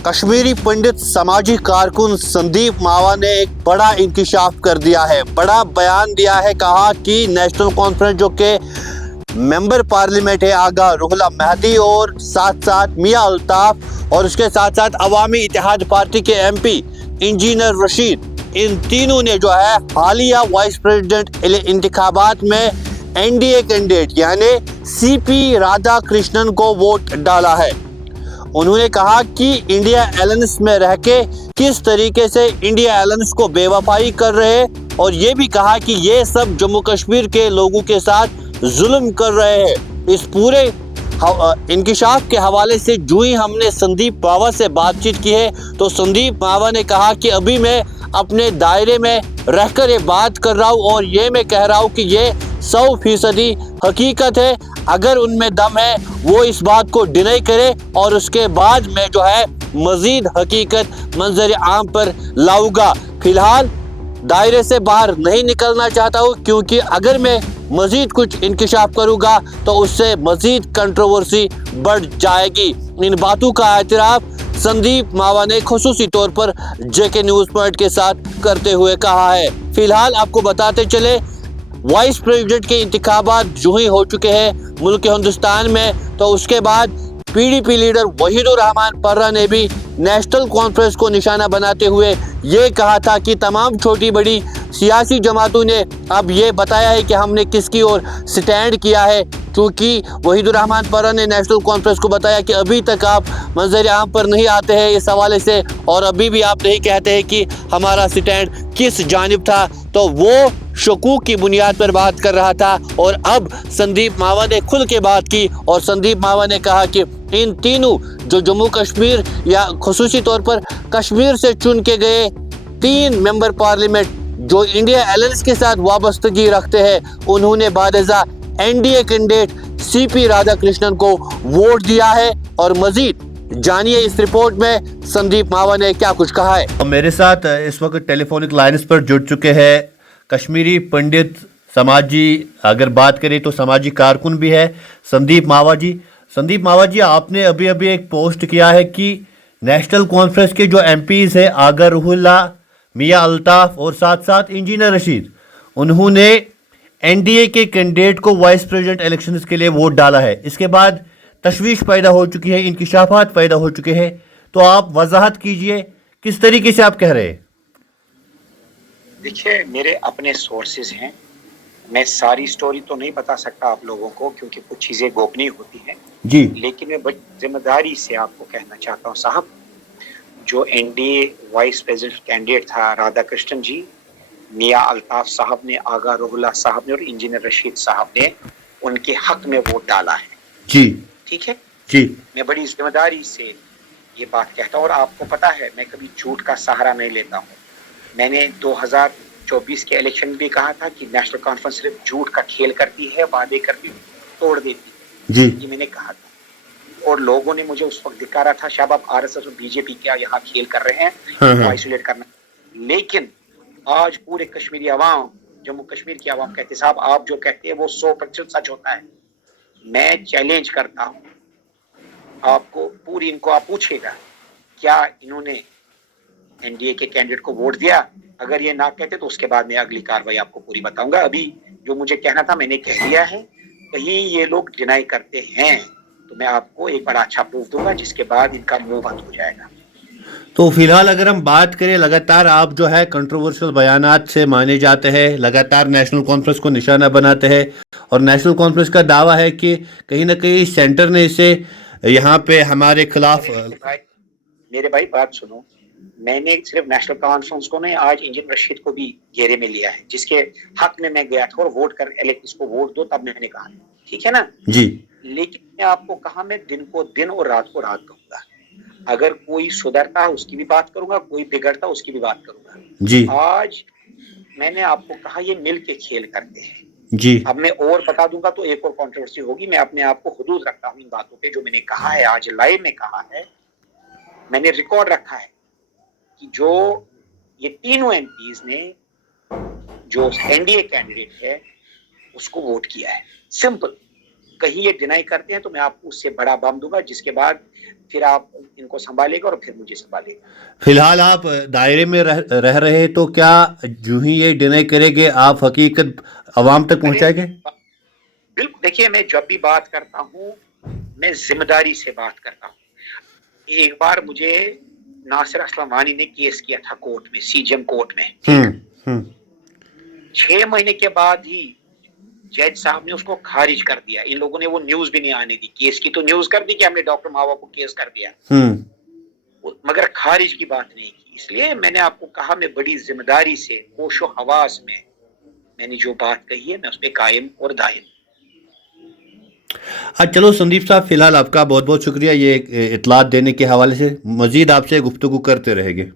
कश्मीरी पंडित समाजी कारकुन संदीप मावा ने एक बड़ा इंकशाफ कर दिया है, बड़ा बयान दिया है। कहा कि नेशनल कॉन्फ्रेंस जो के मेंबर पार्लियामेंट है आगा रुहुल्ला महदी और साथ साथ मियां अल्ताफ और उसके साथ साथ अवामी इत्तेहाद पार्टी के एमपी इंजीनियर रशीद, इन तीनों ने जो है हालिया वाइस प्रेसिडेंट इंतखाबात में एनडीए कैंडिडेट यानी सीपी राधा कृष्णन को वोट डाला है। उन्होंने कहा कि इंडिया एलायंस में रह के किस तरीके से इंडिया एलायंस को बेवफाई कर रहे हैं और ये भी कहा कि ये सब जम्मू कश्मीर के लोगों के साथ जुल्म कर रहे हैं। इस पूरे इंकशाफ के हवाले से जो ही हमने संदीप मावा से बातचीत की है तो संदीप मावा ने कहा कि अभी मैं अपने दायरे में रहकर ये बात कर रहा हूँ और ये मैं कह रहा हूँ कि ये 100% हकीकत है। अगर उनमें दम है वो इस बात को डिनाई करे और उसके बाद मैं जो है मजीद हकीकत मंजर आम पर लाऊंगा। फिलहाल दायरे से बाहर नहीं निकलना चाहता हूँ क्योंकि अगर मैं मजीद कुछ इंकशाफ करूँगा तो उससे मजीद कंट्रोवर्सी बढ़ जाएगी। इन बातों का एतराफ़ संदीप मावा ने खुसूसी तौर पर जेके न्यूज़ पॉइंट के साथ करते हुए कहा है। फिलहाल आपको बताते चले वाइस प्रेसिडेंट के इंतखाबात जो ही हो चुके हैं मुल्क हिंदुस्तान में, तो उसके बाद पीडीपी लीडर वहीदुर रहमान पर्रा ने भी नेशनल कॉन्फ्रेंस को निशाना बनाते हुए ये कहा था कि तमाम छोटी बड़ी सियासी जमातों ने अब ये बताया है कि हमने किसकी ओर स्टैंड किया है, क्योंकि वहीदुर रहमान पर्रा ने नेशनल कॉन्फ्रेंस को बताया कि अभी तक आप मंजर आम पर नहीं आते हैं इस हवाले से और अभी भी आप नहीं कहते हैं कि हमारा स्टैंड किस जानिब था, तो वो शकूक की बुनियाद पर बात कर रहा था। और अब संदीप मावा ने खुल के बात की और संदीप मावा ने कहा कि इन तीनों जो जम्मू कश्मीर या खुसूसी तौर पर कश्मीर से चुन के गए 3 मेंबर पार्लियामेंट जो इंडिया एलायंस के साथ वाबस्तगी रखते हैं, उन्होंने बादजा NDA candidate CP Radhakrishnan को वोट दिया है। और मजीद जानिए इस रिपोर्ट में संदीप मावा ने क्या कुछ कहा है। मेरे साथ इस वक्त टेलीफोनिक लाइन्स पर जुड़ चुके हैं कश्मीरी पंडित, समाजी अगर बात करें तो समाजी कारकुन भी है संदीप मावा जी। संदीप मावा जी, आपने अभी अभी एक पोस्ट किया है कि नेशनल कॉन्फ्रेंस के जो एमपीज है आगा रुहुल्ला, मियां अल्ताफ और साथ साथ इंजीनियर रशीद, उन्होंने एनडीए के कैंडिडेट को वाइस प्रेसिडेंट इलेक्शंस के लिए वोट डाला है। इसके बाद तशवीश पैदा हो चुकी है, इंकशाफात पैदा हो चुके हैं, तो आप वजाहत कीजिए किस तरीके से आप कह रहे हैं। देखिए, मेरे अपने सोर्सेज हैं, मैं सारी स्टोरी तो नहीं बता सकता आप लोगों को क्योंकि कुछ चीज़ें गोपनीय होती हैं जी, लेकिन मैं बड़ी जिम्मेदारी से आपको कहना चाहता हूँ साहब, जो एनडीए वाइस प्रेसिडेंट कैंडिडेट था राधा कृष्णन जी, मियां अल्ताफ साहब ने, आगा रुहुल्ला साहब ने और इंजीनियर रशीद साहब ने उनके हक में वोट डाला है जी, ठीक है जी। मैं बड़ी जिम्मेदारी से ये बात कहता हूँ और आपको पता है मैं कभी झूठ का सहारा नहीं लेता हूँ। मैंने 2024 के इलेक्शन में भी कहा था कि नेशनल कॉन्फ्रेंस सिर्फ झूठ का खेल करती है, वादे करती तोड़ देती जी, ये मैंने कहा था और लोगों ने मुझे उस वक्त धिक्कारा था, शाबाब आरएसएस और बीजेपी क्या यहाँ खेल कर रहे हैं, आइसोलेट करना। लेकिन आज पूरे कश्मीरी अवाम, जम्मू कश्मीर की अवाम कहते साहब आप जो कहते हैं वो 100% सच होता है। मैं चैलेंज करता हूँ आपको, पूरी इनको आप पूछेगा क्या इन्होंने एनडीए के कैंडिडेट को वोट दिया, अगर ये ना कहते तो उसके बाद मैं अगली कार्रवाई आपको पूरी बताऊंगा। अभी जो मुझे कहना था मैंने कह दिया है, कहीं ये लोग डिनाई करते हैं तो मैं आपको एक बड़ा अच्छा प्रूफ दूंगा जिसके बाद इनका मुंह बंद हो जाएगा। तो फिलहाल अगर हम बात करें, लगातार आप जो है कंट्रोवर्शियल बयानात से माने जाते हैं, लगातार नेशनल कॉन्फ्रेंस को निशाना बनाते हैं और नेशनल कॉन्फ्रेंस का दावा है कि कहीं ना कहीं सेंटर ने इसे यहाँ पे हमारे खिलाफ। मेरे भाई बात सुनो, मैंने सिर्फ नेशनल कॉन्फ्रेंस को नहीं आज इंजीनियर रशीद को भी घेरे में लिया है जिसके हक में मैं गया था और वोट कर इसको वोट दो तब मैंने कहा, ठीक है ना जी। लेकिन मैं आपको कहा मैं दिन को दिन और रात को रात कहूंगा, अगर कोई सुधरता उसकी भी बात करूंगा, कोई बिगड़ता उसकी भी बात करूंगा जी। आज मैंने आपको कहा ये मिल के खेल करते हैं जी। अब मैं और बता दूंगा तो एक और कंट्रोवर्सी होगी, मैं अपने आप को हुदूद रखता हूँ इन बातों पे जो मैंने कहा है, आज लाइव में कहा है, मैंने रिकॉर्ड रखा है कि जो ये तीनों एमपीज ने जो एनडीए कैंडिडेट है उसको वोट किया है, सिंपल। कहीं ये डिनाई करते हैं तो मैं आपको उससे बड़ा बम दूंगा, जिसके बाद फिर आप इनको संभालेगा और फिर मुझे संभालेगा। फिलहाल आप दायरे में रह रहे हैं, तो क्या जो ही ये डिनाई करेंगे आप हकीकत अवाम तक पहुंचाएंगे? बिल्कुल, देखिए मैं जब भी बात करता हूँ मैं जिम्मेदारी से बात करता हूँ। एक बार मुझे नासिर असलम वानी ने केस किया था कोर्ट में, सीजीएम कोर्ट में। 6 महीने के बाद ही जज साहब ने उसको खारिज कर दिया। इन लोगों ने वो न्यूज भी नहीं आने दी। केस की तो न्यूज कर दी कि हमने डॉक्टर मावा को केस कर दिया, मगर खारिज की बात नहीं की। इसलिए मैंने आपको कहा मैं बड़ी जिम्मेदारी से होशो हवास में मैंने जो बात कही है मैं उस पर कायम और दायम। चलो संदीप साहब, फिलहाल आपका बहुत बहुत शुक्रिया ये इतलात देने के हवाले से। मजीद आपसे गुफ्तगू करते रहेंगे।